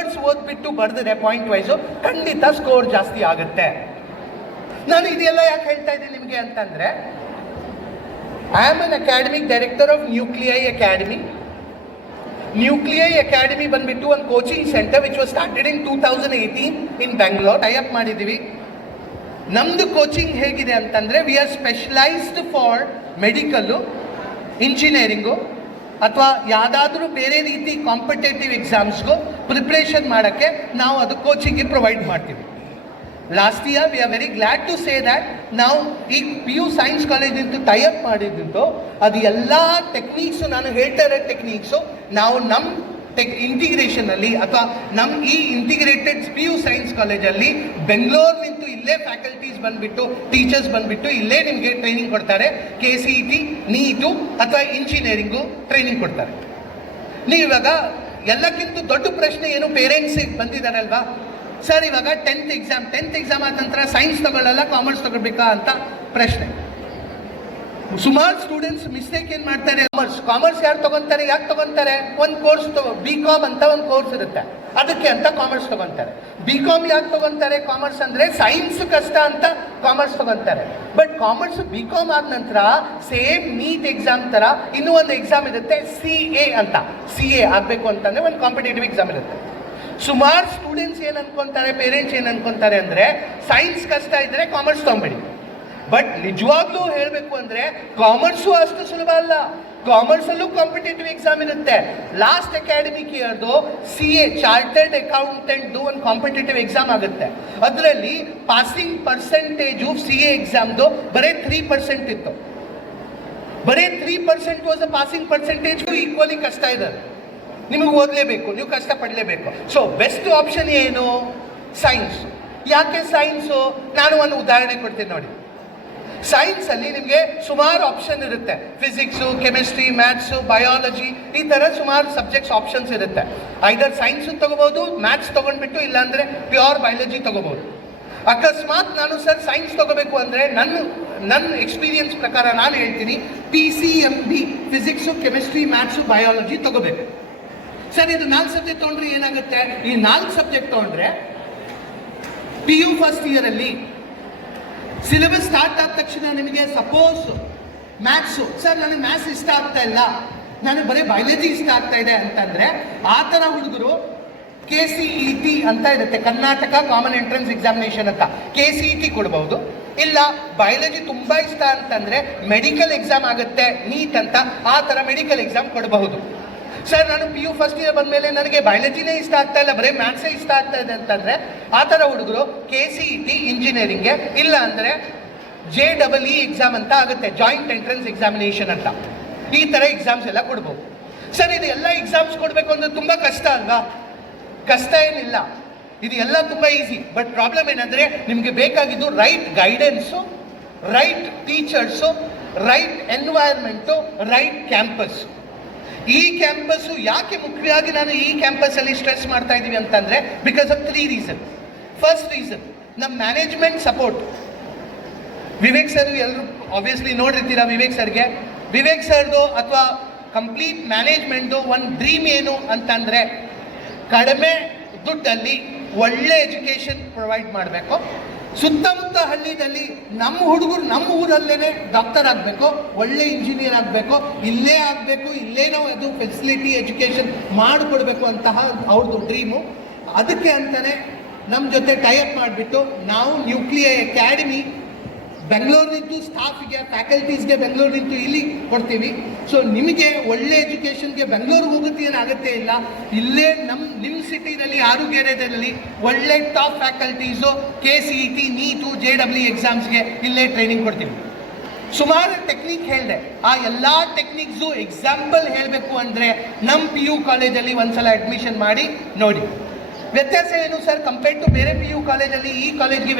ಓದ್ಬಿಟ್ಟು ಬರೆದ್ರೆ point wise ಖಂಡಿತ score ಜಾಸ್ತಿ ಆಗುತ್ತೆ. ನಾನು ಇದೆಲ್ಲ ಯಾಕೆ ಹೇಳ್ತಾ ಇದ್ದೀನಿ ನಿಮಗೆ ಅಂತಂದ್ರೆ I am an academic director of nuclei academy nuclei academy ಬಂದ್ಬಿಟ್ಟು ಒಂದು coaching centre which was started in two thousand eighteen in tie up ಮಾಡಿದ್ದೀವಿ. ನಮ್ಮದು ಕೋಚಿಂಗ್ ಹೇಗಿದೆ ಅಂತಂದರೆ we are specialised for medical engineering ಅಥವಾ ಯಾವುದಾದ್ರೂ ಬೇರೆ ರೀತಿ ಕಾಂಪಿಟೇಟಿವ್ ಎಕ್ಸಾಮ್ಸ್ಗೂ ಪ್ರಿಪ್ರೇಷನ್ ಮಾಡೋಕ್ಕೆ ನಾವು ಅದು ಕೋಚಿಂಗ್ಗೆ ಪ್ರೊವೈಡ್ ಮಾಡ್ತೀವಿ. Last year we are very glad to say that ನಾವು ಈ ಪಿ ಯು ಸೈನ್ಸ್ ಕಾಲೇಜಿಂದು ಟೈಅಪ್ ಮಾಡಿದ್ದು. ಅದು ಎಲ್ಲ ಟೆಕ್ನೀಕ್ಸು ನಾನು ಹೇಳ್ತಾ ಇರೋ ಟೆಕ್ನಿಕ್ಸು ನಾವು ನಮ್ಮ ಟೆಕ್ ಇಂಟಿಗ್ರೇಷನಲ್ಲಿ ಅಥವಾ ನಮ್ಮ ಈ ಇಂಟಿಗ್ರೇಟೆಡ್ ಪಿ ಯು ಸೈನ್ಸ್ ಕಾಲೇಜಲ್ಲಿ ನಿಂತು ಇಲ್ಲೇ ಫ್ಯಾಕಲ್ಟೀಸ್ ಬಂದುಬಿಟ್ಟು ಟೀಚರ್ಸ್ ಬಂದುಬಿಟ್ಟು ಇಲ್ಲೇ ನಿಮಗೆ ಟ್ರೈನಿಂಗ್ ಕೊಡ್ತಾರೆ. K C E T NEET ಅಥವಾ ಇಂಜಿನಿಯರಿಂಗು ಟ್ರೈನಿಂಗ್ ಕೊಡ್ತಾರೆ. ನೀವು ಇವಾಗ ಎಲ್ಲಕ್ಕಿಂತ ದೊಡ್ಡ ಪ್ರಶ್ನೆ ಏನು ಪೇರೆಂಟ್ಸಿಗೆ ಬಂದಿದ್ದಾರಲ್ವಾ? ಸರ್, ಇವಾಗ ಟೆಂತ್ ಎಕ್ಸಾಮ್ ಟೆಂತ್ ಎಕ್ಸಾಮ್ ಆದ ನಂತರ ಸೈನ್ಸ್ ತಗೊಳ್ಳಲ್ಲ ಕಾಮರ್ಸ್ ತಗೊಳ್ಬೇಕಾ ಅಂತ ಪ್ರಶ್ನೆ. ಸುಮಾರು ಸ್ಟೂಡೆಂಟ್ಸ್ ಮಿಸ್ಟೇಕ್ ಏನು ಮಾಡ್ತಾರೆ? ಕಾಮರ್ಸ್ ಕಾಮರ್ಸ್ ಯಾರು ತಗೊಂತಾರೆ, ಯಾಕೆ ತಗೊಂತಾರೆ? ಒಂದು ಕೋರ್ಸ್ ತಗೋ ಬಿ ಕಾಮ್ ಅಂತ ಒಂದು ಕೋರ್ಸ್ ಇರುತ್ತೆ. ಅದಕ್ಕೆ ಅಂತ ಕಾಮರ್ಸ್ ತಗೊಂತಾರೆ. ಬಿ ಕಾಮ್ ಯಾಕೆ ತಗೊಂತಾರೆ? ಕಾಮರ್ಸ್ ಅಂದರೆ ಸೈನ್ಸ್ ಕಷ್ಟ ಅಂತ ಕಾಮರ್ಸ್ ತಗೊಂತಾರೆ. ಬಟ್ ಕಾಮರ್ಸ್ ಬಿ ಕಾಮ್ ಆದ ನಂತರ ಸೇಮ್ ನೀಟ್ ಎಕ್ಸಾಮ್ ಥರ ಇನ್ನೂ ಒಂದು ಎಕ್ಸಾಮ್ ಇರುತ್ತೆ ಸಿ ಎ ಅಂತ. ಸಿ ಎ ಆಗಬೇಕು ಅಂತಂದರೆ ಒಂದು ಕಾಂಪಿಟೇಟಿವ್ ಎಕ್ಸಾಮ್ ಇರುತ್ತೆ. ಸುಮಾರು ಸ್ಟೂಡೆಂಟ್ಸ್ ಏನು ಅನ್ಕೊಂತಾರೆ? ಪೇರೆಂಟ್ಸ್ ಏನು ಅನ್ಕೊಂತಾರೆ ಅಂದರೆ ಸೈನ್ಸ್ ಕಷ್ಟ ಇದ್ದರೆ ಕಾಮರ್ಸ್ ತೊಗೊಂಬೇಡಿ. ಬಟ್ ನಿಜವಾಗ್ಲೂ ಹೇಳಬೇಕು ಅಂದರೆ ಕಾಮರ್ಸು ಅಷ್ಟು ಸುಲಭ ಅಲ್ಲ. ಕಾಮರ್ಸಲ್ಲೂ ಕಾಂಪಿಟೇಟಿವ್ ಎಕ್ಸಾಮ್ ಇರುತ್ತೆ. ಲಾಸ್ಟ್ ಅಕಾಡೆಮಿಕ್ ಇಯರ್ದು ಸಿ ಎ ಚಾರ್ಟರ್ಡ್ ಅಕೌಂಟೆಂಟ್ದು ಒಂದು ಕಾಂಪಿಟೇಟಿವ್ ಎಕ್ಸಾಮ್ ಆಗುತ್ತೆ. ಅದರಲ್ಲಿ ಪಾಸಿಂಗ್ ಪರ್ಸೆಂಟೇಜು ಸಿ ಎ ಎಕ್ಸಾಮ್ದು ಬರೀ ತ್ರೀ ಪರ್ಸೆಂಟ್ ಇತ್ತು. ಬರೀ three percent was a passing percentage equally ಕಷ್ಟ ಇದ್ದಾರೆ. ನಿಮಗೆ ಓದಲೇಬೇಕು, ನೀವು ಕಷ್ಟ ಪಡಲೇಬೇಕು. ಸೊ ಬೆಸ್ಟ್ ಆಪ್ಷನ್ ಏನು? ಸೈನ್ಸ್ ಯಾಕೆ ಸೈನ್ಸು ನಾನು ಒಂದು ಉದಾಹರಣೆ ಕೊಡ್ತೀನಿ ನೋಡಿ. ಸೈನ್ಸಲ್ಲಿ ನಿಮಗೆ ಸುಮಾರು ಆಪ್ಷನ್ ಇರುತ್ತೆ. ಫಿಸಿಕ್ಸು ಕೆಮಿಸ್ಟ್ರಿ ಮ್ಯಾಥ್ಸು ಬಯಾಲಜಿ ಈ ಥರ ಸುಮಾರು ಸಬ್ಜೆಕ್ಟ್ಸ್ ಆಪ್ಷನ್ಸ್ ಇರುತ್ತೆ. ಐದರ್ ಸೈನ್ಸು ತಗೋಬೋದು ಮ್ಯಾಥ್ಸ್ ತೊಗೊಂಡ್ಬಿಟ್ಟು ಇಲ್ಲಾಂದರೆ ಪ್ಯೂರ್ ಬಯಾಲಜಿ ತಗೋಬೋದು. ಅಕಸ್ಮಾತ್ ನಾನು ಸರ್ ಸೈನ್ಸ್ ತಗೋಬೇಕು ಅಂದರೆ ನನ್ನ ನನ್ನ ಎಕ್ಸ್ಪೀರಿಯನ್ಸ್ ಪ್ರಕಾರ ನಾನು ಹೇಳ್ತೀನಿ P C M B physics chemistry maths biology ತಗೋಬೇಕು. ಸರ್, ಇದು ನಾಲ್ಕು ಸಬ್ಜೆಕ್ಟ್ ತಗೊಂಡ್ರೆ ಏನಾಗುತ್ತೆ? ಈ ನಾಲ್ಕು ಸಬ್ಜೆಕ್ಟ್ ತೊಗೊಂಡ್ರೆ ಪಿ ಯು ಫಸ್ಟ್ ಇಯರಲ್ಲಿ ಸಿಲೆಬಸ್ ಸ್ಟಾರ್ಟ್ ಆದ ತಕ್ಷಣ ನಿಮಗೆ ಸಪೋಸ್ ಮ್ಯಾಥ್ಸು ಸರ್ ನನಗೆ ಮ್ಯಾಥ್ಸ್ ಇಷ್ಟ ಆಗ್ತಾ ಇಲ್ಲ. ನನಗೆ ಬರೀ ಬಯಾಲಜಿ ಇಷ್ಟ ಆಗ್ತಾ ಇದೆ ಅಂತಂದರೆ ಆ ಥರ ಹುಡುಗರು ಕೆ ಸಿ ಇ ಟಿ ಅಂತ ಇರುತ್ತೆ, ಕರ್ನಾಟಕ ಕಾಮನ್ ಎಂಟ್ರೆನ್ಸ್ ಎಕ್ಸಾಮಿನೇಷನ್ ಅಂತ. ಕೆ ಸಿ ಇ ಟಿ ಕೊಡ್ಬೋದು. ಇಲ್ಲ ಬಯಾಲಜಿ ತುಂಬ ಇಷ್ಟ ಅಂತಂದರೆ ಮೆಡಿಕಲ್ ಎಕ್ಸಾಮ್ ಆಗುತ್ತೆ ನೀಟ್ ಅಂತ ಆ ಥರ ಮೆಡಿಕಲ್ ಎಕ್ಸಾಮ್ ಕೊಡಬಹುದು. ಸರ್, ನಾನು ಪಿ ಯು ಫಸ್ಟ್ ಇಯರ್ ಬಂದ ಮೇಲೆ ನನಗೆ ಬಯಾಲಜಿನೇ ಇಷ್ಟ ಆಗ್ತಾ ಇಲ್ಲ, ಬರೀ ಮ್ಯಾಥ್ಸೇ ಇಷ್ಟ ಆಗ್ತಾ ಇದೆ ಅಂತಂದರೆ, ಆ ಥರ ಹುಡುಗರು ಕೆ ಸಿ ಇ ಟಿ ಇಂಜಿನಿಯರಿಂಗ್ಗೆ ಇಲ್ಲ ಅಂದರೆ ಜೆ ಡಬಲ್ ಇ ಎಕ್ಸಾಮ್ ಅಂತ ಆಗುತ್ತೆ ಜಾಯಿಂಟ್ ಎಂಟ್ರೆನ್ಸ್ ಎಕ್ಸಾಮಿನೇಷನ್ ಅಂತ. ಈ ಥರ ಎಕ್ಸಾಮ್ಸ್ ಎಲ್ಲ ಕೊಡ್ಬೋದು. ಸರ್, ಇದು ಎಲ್ಲ ಎಕ್ಸಾಮ್ಸ್ ಕೊಡಬೇಕು ಅಂದರೆ ತುಂಬ ಕಷ್ಟ ಅಲ್ವಾ? ಕಷ್ಟ ಏನಿಲ್ಲ. ಇದು ಎಲ್ಲ ತುಂಬ ಈಸಿ ಬಟ್ ಪ್ರಾಬ್ಲಮ್ ಏನಂದರೆ, ನಿಮಗೆ ಬೇಕಾಗಿದ್ದು right guidance right teachers right environment right campus ಈ ಕ್ಯಾಂಪಸ್ಸು ಯಾಕೆ ಮುಖ್ಯವಾಗಿ ನಾನು ಈ ಕ್ಯಾಂಪಸ್ಸಲ್ಲಿ ಸ್ಟ್ರೆಸ್ ಮಾಡ್ತಾ ಇದ್ದೀವಿ ಅಂತಂದರೆ because of three reason first reason ನಮ್ಮ ಮ್ಯಾನೇಜ್ಮೆಂಟ್ ಸಪೋರ್ಟ್ ವಿವೇಕ್ ಸರ್ ಎಲ್ಲರೂ ಆಬ್ವಿಯಸ್ಲಿ ನೋಡಿರ್ತೀರಾ ವಿವೇಕ್ ಸರ್ಗೆ? ವಿವೇಕ್ ಸರ್ದು ಅಥವಾ ಕಂಪ್ಲೀಟ್ ಮ್ಯಾನೇಜ್ಮೆಂಟ್ದು ಒಂದು ಡ್ರೀಮ್ ಏನು ಅಂತಂದರೆ ಕಡಿಮೆ ದುಡ್ಡಲ್ಲಿ ಒಳ್ಳೆ ಎಜುಕೇಷನ್ ಪ್ರೊವೈಡ್ ಮಾಡಬೇಕು. ಸುತ್ತಮುತ್ತ ಹಳ್ಳಿದಲ್ಲಿ ನಮ್ಮ ಹುಡುಗರು ನಮ್ಮ ಊರಲ್ಲೇ ಡಾಕ್ಟರ್ ಆಗಬೇಕು, ಒಳ್ಳೆ ಇಂಜಿನಿಯರ್ ಆಗಬೇಕು, ಇಲ್ಲೇ ಆಗಬೇಕು, ಇಲ್ಲೇ ನಾವು ಅದು ಫೆಸಿಲಿಟಿ ಎಜುಕೇಷನ್ ಮಾಡಿಕೊಡ್ಬೇಕು ಅಂತಹ ಅವ್ರದ್ದು ಡ್ರೀಮು ಅದಕ್ಕೆ ಅಂತಲೇ ನಮ್ಮ ಜೊತೆ ಟೈಅಪ್ ಮಾಡಿಬಿಟ್ಟು ನಾವು ನ್ಯೂಕ್ಲಿಯರ್ ಅಕಾಡೆಮಿ ಬೆಂಗಳೂರಿನಿಂದ ಸ್ಟಾಫಿಗೆ, ಫ್ಯಾಕಲ್ಟೀಸ್ಗೆ ಬೆಂಗಳೂರಿನಿಂದ ಇಲ್ಲಿ ಕೊಡ್ತೀವಿ. ಸೊ ನಿಮಗೆ ಒಳ್ಳೆ ಎಜುಕೇಷನ್ಗೆ ಬೆಂಗಳೂರಿಗೆ ಹೋಗುತ್ತೆ ಏನಾಗುತ್ತೆ ಇಲ್ಲ. ಇಲ್ಲೇ ನಮ್ಮ ನಿಮ್ಮ ಸಿಟಿನಲ್ಲಿ ಆರೋಗ್ಯದಲ್ಲಿ ಒಳ್ಳೆ top faculties K C E T NEET J W ಎಕ್ಸಾಮ್ಸ್ಗೆ ಇಲ್ಲೇ ಟ್ರೈನಿಂಗ್ ಕೊಡ್ತೀವಿ. ಸುಮಾರು ಟೆಕ್ನಿಕ್ ಹೇಳಿದೆ. ಆ ಎಲ್ಲ ಟೆಕ್ನಿಕ್ಸು ಎಕ್ಸಾಂಪಲ್ ಹೇಳಬೇಕು ಅಂದರೆ ನಮ್ಮ ಪಿ ಯು ಕಾಲೇಜಲ್ಲಿ ಒಂದ್ಸಲ ಅಡ್ಮಿಷನ್ ಮಾಡಿ ನೋಡಿ. ವ್ಯತ್ಯಾಸ ಏನು ಸರ್ ಕಂಪೇರ್ಡ್ ಟು ಬೇರೆ ಪಿ ಯು ಕಾಲೇಜಲ್ಲಿ ಈ ಕಾಲೇಜ್ಗೆ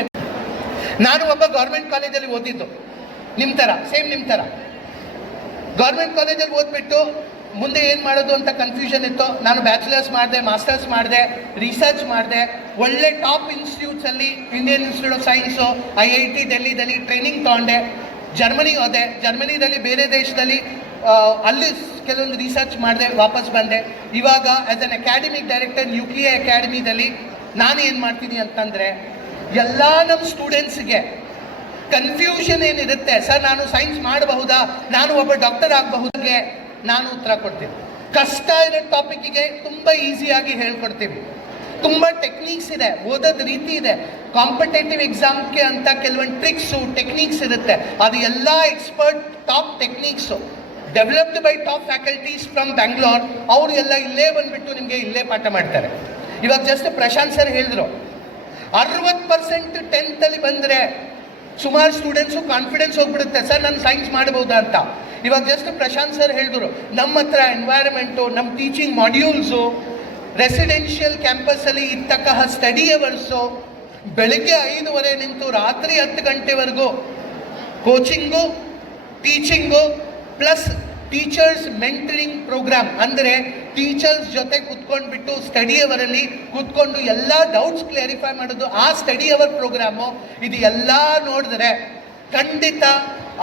ನಾನು ಒಬ್ಬ ಗೌರ್ಮೆಂಟ್ ಕಾಲೇಜಲ್ಲಿ ಓದಿದ್ದು ನಿಮ್ಮ ಥರ ಸೇಮ್ ನಿಮ್ಮ ಥರ. ಗೌರ್ಮೆಂಟ್ ಕಾಲೇಜಲ್ಲಿ ಓದ್ಬಿಟ್ಟು ಮುಂದೆ ಏನು ಮಾಡೋದು ಅಂತ ಕನ್ಫ್ಯೂಷನ್ ಇತ್ತು. ನಾನು ಬ್ಯಾಚುಲರ್ಸ್ ಮಾಡಿದೆ ಮಾಸ್ಟರ್ಸ್ ಮಾಡಿದೆ ರಿಸರ್ಚ್ ಮಾಡಿದೆ. ಒಳ್ಳೆ top ಇನ್ಸ್ಟಿಟ್ಯೂಟ್ಸಲ್ಲಿ Indian institute of science I I T ಡೆಲ್ಲಿದಲ್ಲಿ training ತಗೊಂಡೆ. ಜರ್ಮನಿ ಹೋದೆ. ಜರ್ಮನಿದಲ್ಲಿ ಬೇರೆ ದೇಶದಲ್ಲಿ ಅಲ್ಲಿ ಕೆಲವೊಂದು ರಿಸರ್ಚ್ ಮಾಡಿದೆ, ವಾಪಸ್ ಬಂದೆ. ಇವಾಗ as an academic director nuclear ಅಕಾಡೆಮಿದಲ್ಲಿ ನಾನು ಏನು ಮಾಡ್ತೀನಿ ಅಂತಂದರೆ ಎಲ್ಲ ನಮ್ಮ ಸ್ಟೂಡೆಂಟ್ಸ್ಗೆ ಕನ್ಫ್ಯೂಷನ್ ಏನಿರುತ್ತೆ? ಸರ್, ನಾನು ಸೈನ್ಸ್ ಮಾಡಬಹುದಾ? ನಾನು ಒಬ್ಬ ಡಾಕ್ಟರ್ ಆಗಬಹುದಾಗೆ ನಾನು ಉತ್ತರ ಕೊಡ್ತೀನಿ. ಕಷ್ಟ ಇರೋ ಟಾಪಿಕ್ಗೆ ತುಂಬ ಈಸಿಯಾಗಿ ಹೇಳ್ಕೊಡ್ತೀವಿ ತುಂಬ ಟೆಕ್ನಿಕ್ಸ್ ಇದೆ, ಓದೋದ್ ರೀತಿ ಇದೆ. ಕಾಂಪಿಟೇಟಿವ್ ಎಕ್ಸಾಮ್ಗೆ ಅಂತ ಕೆಲವೊಂದು ಟ್ರಿಕ್ಸು ಟೆಕ್ನಿಕ್ಸ್ ಇರುತ್ತೆ. ಅದು ಎಲ್ಲ expert top techniques developed by top faculties from Bangalore ಅವರು ಎಲ್ಲ ಇಲ್ಲೇ ಬಂದ್ಬಿಟ್ಟು ನಿಮಗೆ ಇಲ್ಲೇ ಪಾಠ ಮಾಡ್ತಾರೆ. ಇವಾಗ ಜಸ್ಟ್ ಪ್ರಶಾಂತ್ ಸರ್ ಹೇಳಿದ್ರು ಅರವತ್ತು ಪರ್ಸೆಂಟ್ ಟೆಂತಲ್ಲಿ ಬಂದರೆ ಸುಮಾರು ಸ್ಟೂಡೆಂಟ್ಸು ಕಾನ್ಫಿಡೆನ್ಸ್ ಹೋಗ್ಬಿಡುತ್ತೆ. ಸರ್, ನಾನು ಸೈನ್ಸ್ ಮಾಡ್ಬೋದಾ ಅಂತ. ಇವಾಗ ಜಸ್ಟ್ ಪ್ರಶಾಂತ್ ಸರ್ ಹೇಳಿದ್ರು, ನಮ್ಮ ಹತ್ರ ಎನ್ವೈರಮೆಂಟು ನಮ್ಮ ಟೀಚಿಂಗ್ ಮಾಡ್ಯೂಲ್ಸು ರೆಸಿಡೆನ್ಷಿಯಲ್ ಕ್ಯಾಂಪಸ್ಸಲ್ಲಿ ಇರ್ತಕ್ಕಹ ಸ್ಟಡಿ ಅವರ್ಸು ಬೆಳಿಗ್ಗೆ ಐದುವರೆ ನಿಂತು ರಾತ್ರಿ ಹತ್ತು ಗಂಟೆವರೆಗೂ coaching teaching plus teachers mentoring program ಅಂದರೆ ಟೀಚರ್ಸ್ ಜೊತೆ ಕುತ್ಕೊಂಡ್ಬಿಟ್ಟು ಸ್ಟಡಿ ಅವರಲ್ಲಿ ಕುತ್ಕೊಂಡು ಎಲ್ಲ ಡೌಟ್ಸ್ ಕ್ಲಾರಿಫೈ ಮಾಡೋದು ಆ ಸ್ಟಡಿ ಅವರ್ ಪ್ರೋಗ್ರಾಮು ಇದು ಎಲ್ಲ ನೋಡಿದ್ರೆ ಖಂಡಿತ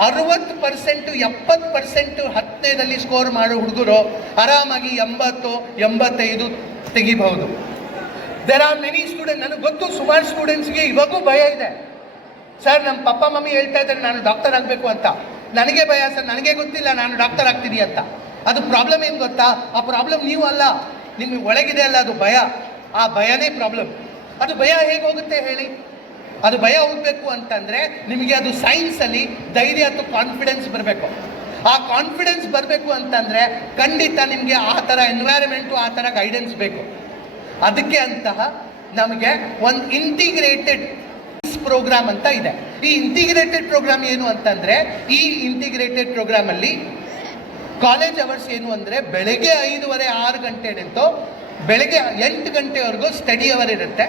ಅರವತ್ತು ಪರ್ಸೆಂಟು ಎಪ್ಪತ್ತು ಪರ್ಸೆಂಟು ಹತ್ತನೇದಲ್ಲಿ ಸ್ಕೋರ್ ಮಾಡೋ ಹುಡುಗರು ಆರಾಮಾಗಿ ಎಂಬತ್ತು, ಎಂಬತ್ತೈದು ತೆಗಿಬಹುದು. ದೇರ್ ಆರ್ ಮೆನಿ ಸ್ಟೂಡೆಂಟ್ ನನಗೆ ಗೊತ್ತು ಸುಮಾರು ಸ್ಟೂಡೆಂಟ್ಸ್ಗೆ ಇವಾಗೂ ಭಯ ಇದೆ. ಸರ್ ನಮ್ಮ ಪಪ್ಪ, ಮಮ್ಮಿ ಹೇಳ್ತಾ ಇದ್ದಾರೆ, ನಾನು ಡಾಕ್ಟರ್ ಆಗಬೇಕು ಅಂತ. ನನಗೆ ಭಯ, ಸರ್, ನನಗೆ ಗೊತ್ತಿಲ್ಲ, ನಾನು ಡಾಕ್ಟರ್ ಆಗ್ತೀನಿ ಅಂತ. ಅದು ಪ್ರಾಬ್ಲಮ್ ಏನು ಗೊತ್ತಾ? ಆ ಪ್ರಾಬ್ಲಮ್ ನೀವು ಅಲ್ಲ. ನಿಮ್ಮ ಒಳಗಿದೆ ಅಲ್ಲ, ಅದು ಭಯ. ಆ ಭಯನೇ ಪ್ರಾಬ್ಲಮ್ ಅದು ಭಯ ಹೇಗೆ ಹೋಗುತ್ತೆ ಹೇಳಿ? ಅದು ಭಯ ಹೋಗಬೇಕು ಅಂತಂದರೆ ನಿಮಗೆ ಅದು ಸೈನ್ಸಲ್ಲಿ ಧೈರ್ಯ ಅಥವಾ ಕಾನ್ಫಿಡೆನ್ಸ್ ಬರಬೇಕು. ಆ ಕಾನ್ಫಿಡೆನ್ಸ್ ಬರಬೇಕು ಅಂತಂದರೆ ಖಂಡಿತ ನಿಮಗೆ ಆ ಥರ ಎನ್ವೈರನ್ಮೆಂಟು ಆ ಥರ ಗೈಡೆನ್ಸ್ ಬೇಕು. ಅದಕ್ಕೆ ಅಂತಹ ನಮಗೆ ಒಂದು ಇಂಟಿಗ್ರೇಟೆಡ್ ಪ್ರೋಗ್ರಾಮ್ ಅಂತ ಇದೆ. ಈ ಇಂಟಿಗ್ರೇಟೆಡ್ ಪ್ರೋಗ್ರಾಮ್ ಏನು ಅಂತಂದ್ರೆ, ಈ ಇಂಟಿಗ್ರೇಟೆಡ್ ಪ್ರೋಗ್ರಾಮ್ ಅಲ್ಲಿ ಕಾಲೇಜ್ ಅವರ್ಸ್ ಏನು ಅಂದ್ರೆ ಬೆಳಗ್ಗೆ ಐದೂವರೆ ಆರು ಗಂಟೆ ನಿಂತು ಬೆಳಗ್ಗೆ ಎಂಟು ಗಂಟೆವರೆಗೂ ಸ್ಟಡಿ ಅವರ್ ಇರುತ್ತೆ.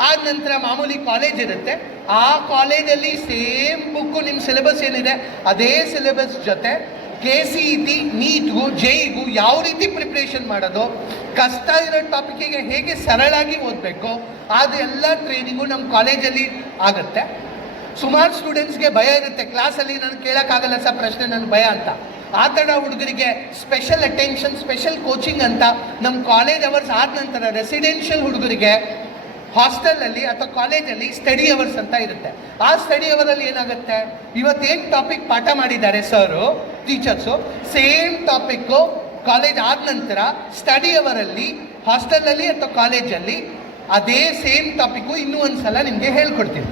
ಆದ ನಂತರ ಮಾಮೂಲಿ ಕಾಲೇಜ್ ಇರುತ್ತೆ. ಆ ಕಾಲೇಜಲ್ಲಿ ಸೇಮ್ ಬುಕ್ಕು ನಿಮ್ಮ ಸಿಲೆಬಸ್ ಏನಿದೆ, ಅದೇ ಸಿಲೆಬಸ್ ಜೊತೆ ಕೆ ಸಿ ಇ ಟಿ ನೀಟ್ಗೂ ಜೈಗೂ ಯಾವ ರೀತಿ ಪ್ರಿಪ್ರೇಷನ್ ಮಾಡೋದು, ಕಷ್ಟ ಇರೋ ಟಾಪಿಕ್ಕಿಗೆ ಹೇಗೆ ಸರಳಾಗಿ ಓದಬೇಕು ಅದೆಲ್ಲ ಟ್ರೈನಿಂಗು ನಮ್ಮ ಕಾಲೇಜಲ್ಲಿ ಆಗುತ್ತೆ. ಸುಮಾರು ಸ್ಟೂಡೆಂಟ್ಸ್ಗೆ ಭಯ ಇರುತ್ತೆ ಕ್ಲಾಸಲ್ಲಿ ನಾನು ಕೇಳೋಕ್ಕಾಗಲ್ಲ ಸರ್ ಪ್ರಶ್ನೆ, ನನಗೆ ಭಯ ಅಂತ. ಆ ಥರ ಹುಡುಗರಿಗೆ ಸ್ಪೆಷಲ್ ಅಟೆನ್ಷನ್ ಸ್ಪೆಷಲ್ ಕೋಚಿಂಗ್ ಅಂತ ನಮ್ಮ ಕಾಲೇಜ್ ಅವರ್ಸ್ ಆದ ನಂತರ ರೆಸಿಡೆನ್ಷಿಯಲ್ ಹುಡುಗರಿಗೆ ಹಾಸ್ಟೆಲಲ್ಲಿ ಅಥವಾ ಕಾಲೇಜಲ್ಲಿ ಸ್ಟಡಿ ಅವರ್ಸ್ ಅಂತ ಇರುತ್ತೆ. ಆ ಸ್ಟಡಿ ಅವರಲ್ಲಿ ಏನಾಗುತ್ತೆ? ಇವತ್ತೇನು ಟಾಪಿಕ್ ಪಾಠ ಮಾಡಿದ್ದಾರೆ sir teachers same topic college ಆದ ನಂತರ ಸ್ಟಡಿ ಅವರಲ್ಲಿ ಹಾಸ್ಟೆಲಲ್ಲಿ ಅಥವಾ ಕಾಲೇಜಲ್ಲಿ ಅದೇ ಸೇಮ್ ಟಾಪಿಕ್ಕು ಇನ್ನೂ ಒಂದು ಸಲ ನಿಮಗೆ ಹೇಳ್ಕೊಡ್ತೀವಿ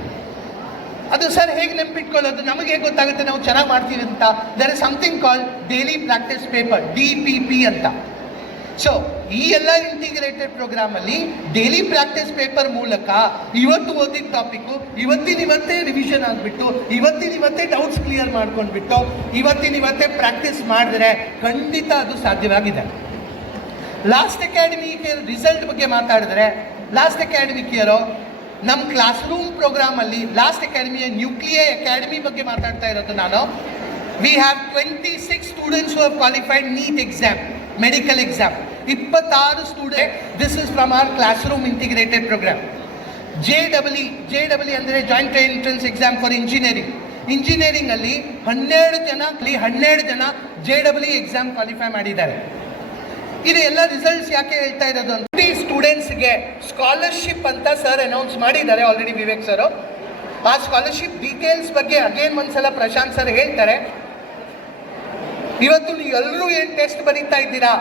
ಅದು ಸರ್ ಹೇಗೆ ನೆನಪಿಟ್ಕೊಳ್ಳೋದು? ನಮಗೆ ಹೇಗೆ ಗೊತ್ತಾಗುತ್ತೆ ನಾವು ಚೆನ್ನಾಗಿ ಮಾಡ್ತೀವಿ ಅಂತ? There is something call daily practice paper D P P ಅಂತ. ಸೊ ಈ ಎಲ್ಲ ಇಂಟಿಗ್ರೇಟೆಡ್ ಪ್ರೋಗ್ರಾಮಲ್ಲಿ ಡೈಲಿ ಪ್ರಾಕ್ಟೀಸ್ ಪೇಪರ್ ಮೂಲಕ ಇವತ್ತು ಓದಿದ ಟಾಪಿಕ್ಕು ಇವತ್ತಿನ ಇವತ್ತೇ ರಿವಿಷನ್ ಆಗಿಬಿಟ್ಟು, ಇವತ್ತಿನ ಇವತ್ತೇ ಡೌಟ್ಸ್ ಕ್ಲಿಯರ್ ಮಾಡ್ಕೊಂಡ್ಬಿಟ್ಟು, ಇವತ್ತಿನ ಇವತ್ತೇ ಪ್ರಾಕ್ಟೀಸ್ ಮಾಡಿದ್ರೆ ಖಂಡಿತ ಅದು ಸಾಧ್ಯವಾಗಿದೆ. ಲಾಸ್ಟ್ ಅಕಾಡೆಮಿಕ್ ರಿಸಲ್ಟ್ ಬಗ್ಗೆ ಮಾತಾಡಿದ್ರೆ ಲಾಸ್ಟ್ ಅಕಾಡೆಮಿಕ್ ಇಯರು ನಮ್ಮ ಕ್ಲಾಸ್ ರೂಮ್ ಪ್ರೋಗ್ರಾಮಲ್ಲಿ ಲಾಸ್ಟ್ ಅಕಾಡೆಮಿಯ ನ್ಯೂಕ್ಲಿಯರ್ ಅಕಾಡೆಮಿ ಬಗ್ಗೆ ಮಾತಾಡ್ತಾ ಇರೋದು ನಾನು. We have twenty six students who have qualified NEET exam medical exam ಇಪ್ಪತ್ತಾರು student this is from our classroom integrated program J double E J double E ಅಂದರೆ joint entrance exam for engineering ಇಂಜಿನಿಯರಿಂಗಲ್ಲಿ ಹನ್ನೆರಡು ಜನ ಅಲ್ಲಿ ಹನ್ನೆರಡು ಜನ J W exam qualify ಮಾಡಿದ್ದಾರೆ. ಇದು ಎಲ್ಲ ರಿಸಲ್ಟ್ಸ್ ಯಾಕೆ ಹೇಳ್ತಾ ಇರೋದು ಅಂತ. ಸ್ಟೂಡೆಂಟ್ಸ್ಗೆ ಸ್ಕಾಲರ್ಶಿಪ್ ಅಂತ ಸರ್ ಅನೌನ್ಸ್ ಮಾಡಿದ್ದಾರೆ ಆಲ್ರೆಡಿ ವಿವೇಕ್ ಸರ್ ಆ ಸ್ಕಾಲರ್ಶಿಪ್ ಡೀಟೇಲ್ಸ್ ಬಗ್ಗೆ ಅಗೇನ್ ಒಂದ್ಸಲ ಪ್ರಶಾಂತ್ ಸರ್ ಹೇಳ್ತಾರೆ. ಇವತ್ತು ನೀವು ಎಲ್ಲರೂ ಏನು ಟೆಸ್ಟ್ ಬರೀತಾ ಇದ್ದೀರಾ?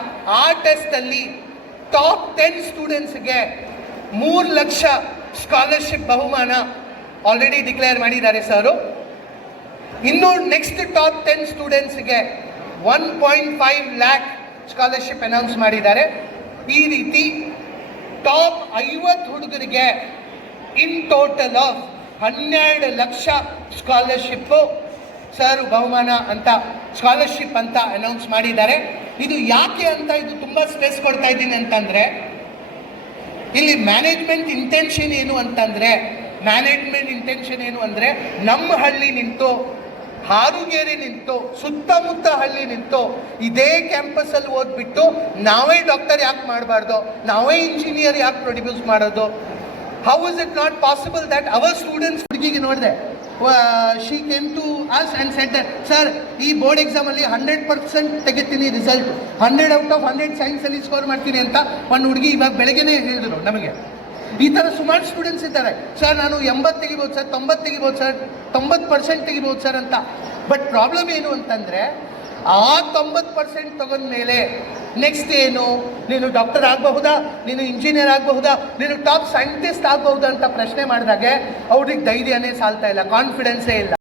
ಆ ಟೆಸ್ಟಲ್ಲಿ ಟಾಪ್ ಟೆನ್ ಸ್ಟೂಡೆಂಟ್ಸ್ಗೆ ಮೂರು ಲಕ್ಷ ಸ್ಕಾಲರ್ಶಿಪ್ ಬಹುಮಾನ ಆಲ್ರೆಡಿ ಡಿಕ್ಲೇರ್ ಮಾಡಿದ್ದಾರೆ ಸರು ಇನ್ನು ನೆಕ್ಸ್ಟ್ ಟಾಪ್ ಟೆನ್ ಸ್ಟೂಡೆಂಟ್ಸ್ಗೆ one point five lakh scholarship announce ಮಾಡಿದ್ದಾರೆ. ಈ ರೀತಿ ಟಾಪ್ ಐವತ್ತು ಹುಡುಗರಿಗೆ ಇನ್ ಟೋಟಲ್ ಆಫ್ ಹನ್ನೆರಡು ಲಕ್ಷ ಸ್ಕಾಲರ್ಶಿಪ್ಪು ಸರ್ ಬಹುಮಾನ ಅಂತ ಸ್ಕಾಲರ್ಶಿಪ್ ಅಂತ ಅನೌನ್ಸ್ ಮಾಡಿದ್ದಾರೆ. ಇದು ಯಾಕೆ ಅಂತ ಇದು ತುಂಬ ಸ್ಟ್ರೆಸ್ ಕೊಡ್ತಾ ಇದ್ದೀನಿ ಅಂತಂದರೆ, ಇಲ್ಲಿ ಮ್ಯಾನೇಜ್ಮೆಂಟ್ ಇಂಟೆನ್ಷನ್ ಏನು ಅಂತಂದರೆ ಮ್ಯಾನೇಜ್ಮೆಂಟ್ ಇಂಟೆನ್ಷನ್ ಏನು ಅಂದರೆ, ನಮ್ಮ ಹಳ್ಳಿ ನಿಂತು, ಹಾರುಗೇರಿ ನಿಂತು, ಸುತ್ತಮುತ್ತ ಹಳ್ಳಿ ನಿಂತು, ಇದೇ ಕ್ಯಾಂಪಸಲ್ಲಿ ಓದ್ಬಿಟ್ಟು ನಾವೇ ಡಾಕ್ಟರ್ ಯಾಕೆ ಮಾಡಬಾರ್ದು? ನಾವೇ ಇಂಜಿನಿಯರ್ ಯಾಕೆ ಪ್ರೊಡ್ಯೂಸ್ ಮಾಡೋದು? How is it not possible that our students ಹುಡುಗಿಗೆ ನೋಡಿದೆ she came to us and said sir ಈ ಬೋರ್ಡ್ ಎಕ್ಸಾಮಲ್ಲಿ ಹಂಡ್ರೆಡ್ ಪರ್ಸೆಂಟ್ ತೆಗಿತೀನಿ result hundred out of hundred ಸೈನ್ಸಲ್ಲಿ score ಮಾಡ್ತೀನಿ ಅಂತ ಒಂದು ಹುಡುಗಿ ಇವಾಗ ಬೆಳಗ್ಗೆನೇ ಹೇಳಿದ್ರು ನಮಗೆ. ಈ ಥರ ಸುಮಾರು ಸ್ಟೂಡೆಂಟ್ಸ್ ಇದ್ದಾರೆ. ಸರ್ ನಾನು ಎಂಬತ್ತು ತೆಗಿಬೋದು ಸರ್ ತೊಂಬತ್ತು ತೆಗಿಬೋದು ಸರ್ ತೊಂಬತ್ತು ಪರ್ಸೆಂಟ್ ತೆಗಿಬೋದು ಸರ್ ಅಂತ. ಬಟ್ ಪ್ರಾಬ್ಲಮ್ ಏನು ಅಂತಂದರೆ, ಆ ತೊಂಬತ್ತು ಪರ್ಸೆಂಟ್ ತಗೊಂಡ್ಮೇಲೆ ನೆಕ್ಸ್ಟ್ ಏನು ನೀನು ಡಾಕ್ಟರ್ ಆಗಬಹುದಾ? ನೀನು ಇಂಜಿನಿಯರ್ ಆಗಬಹುದಾ? ನೀನು ಟಾಪ್ ಸೈಂಟಿಸ್ಟ್ ಆಗಬಹುದಾ ಅಂತ ಪ್ರಶ್ನೆ ಮಾಡಿದಾಗೆ, ಅವ್ರಿಗೆ ಧೈರ್ಯನೇ ಸಾಲ್ತಾ ಇಲ್ಲ ಕಾನ್ಫಿಡೆನ್ಸೇ ಇಲ್ಲ.